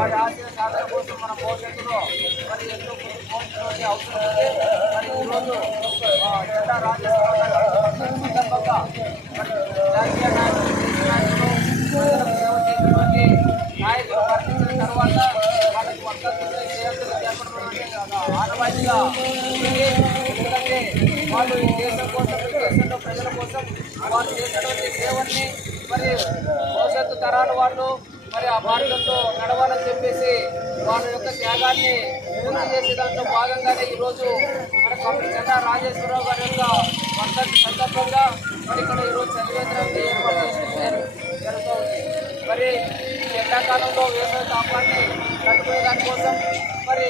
వారి ఆశయ కోసం మన భవిష్యత్తులో మరి ఎంతో పోషించే అవసరం ఉంది? మరి ఈరోజు జిల్లా రాజ్యసభ సందర్భంగా మరి జాతీయ నాయకులు తర్వాత వాళ్ళకి మద్దతు చేయాల్సిన చేపడటువంటి ఆనవాయితీగా దేశంలో ప్రజల కోసం వారు చేసినటువంటి సేవల్ని మరి భవిష్యత్తు తరాల వాళ్ళు మరి ఆ మార్గంలో నడవాలని చెప్పేసి వాళ్ళ యొక్క త్యాగాన్ని పూర్తి చేసే దాంట్లో భాగంగానే ఈరోజు మన కమిటీ చెండా రాజేశ్వరరావు గారి యొక్క వర్ధంతి సందర్భంగా మరి ఇక్కడ ఈరోజు చదివేంద్రాన్ని ఏర్పాటు చేసుకుంటారు జరుగుతూ మరి ఈ ఎండాకాలంలో వేసవి తాపాన్ని తట్టుకునే దానికోసం మరి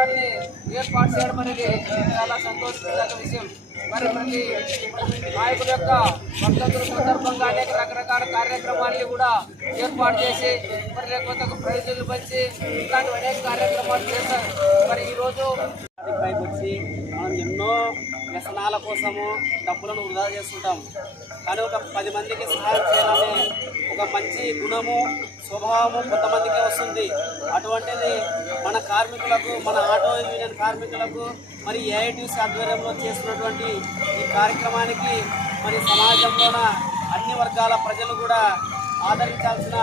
చదివేంద్రాన్ని ఏర్పాటు చేయడం అనేది చాలా సంతోషకరమైన విషయం. మరి ప్రతి నాయకుల యొక్క వర్ధంతుల సందర్భంగా అనేక రకరకాల కార్యక్రమాల్ని కూడా ఏర్పాటు చేసి మరి లేకపోతే ఒక ప్రైజులు పంచి ఇలాంటి అనేక కార్యక్రమాలు చేశారు. మరి ఈరోజు పైకి వచ్చి మనం ఎన్నో వ్యసనాల కోసము డబ్బులను వృధా చేస్తుంటాం కానీ ఒక పది మందికి సహాయం చేయాలని ఒక మంచి గుణము స్వభావము కొంతమందికి వస్తుంది. అటువంటిది మన కార్మికులకు మన ఆటో యూనియన్ కార్మికులకు మరి ఏఐటీసీ ఆధ్వర్యంలో చేస్తున్నటువంటి ఈ కార్యక్రమానికి మరి సమాజంలోన అన్ని వర్గాల ప్రజలు కూడా ఆదరించాల్సిన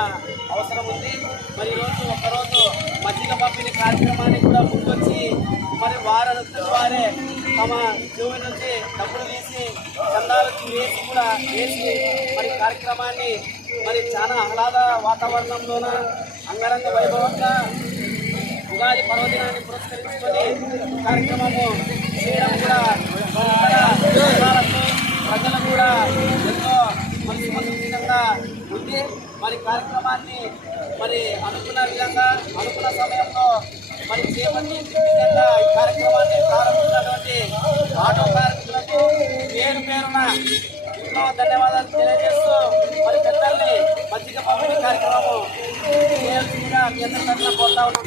అవసరం ఉంది. మరి ఈరోజు ఒకరోజు మజ్జిగ పంపిణీ కార్యక్రమాన్ని కూడా ముందొచ్చి మరి వారంతా వారే తమ జోబి నుంచి డబ్బులు తీసి చందాలు వేసి కూడా వేసి మరి కార్యక్రమాన్ని మరి చాలా ఆహ్లాద వాతావరణంలోన అంగరంగ వైభవంగా ఉగాది పర్వదినాన్ని పురస్కరించుకొని కార్యక్రమము చేయడం కూడా ప్రజలు కూడా ఎంతో మంచి సుఖంగా ఉంది మరి కార్యక్రమాన్ని మరి అనుకున్న విధంగా అనుకున్న సమయంలో మరి చేపట్టి విధంగా ఈ కార్యక్రమాన్ని ప్రారంభించినటువంటి ఎన్నో ధన్యవాదాలు తెలియజేస్తూ మరి పెద్దల్ని మజ్జిగ పంపిణీ కార్యక్రమం చేయాల్సిందిగా కేంద్ర తరఫున కోరుతా ఉన్నాం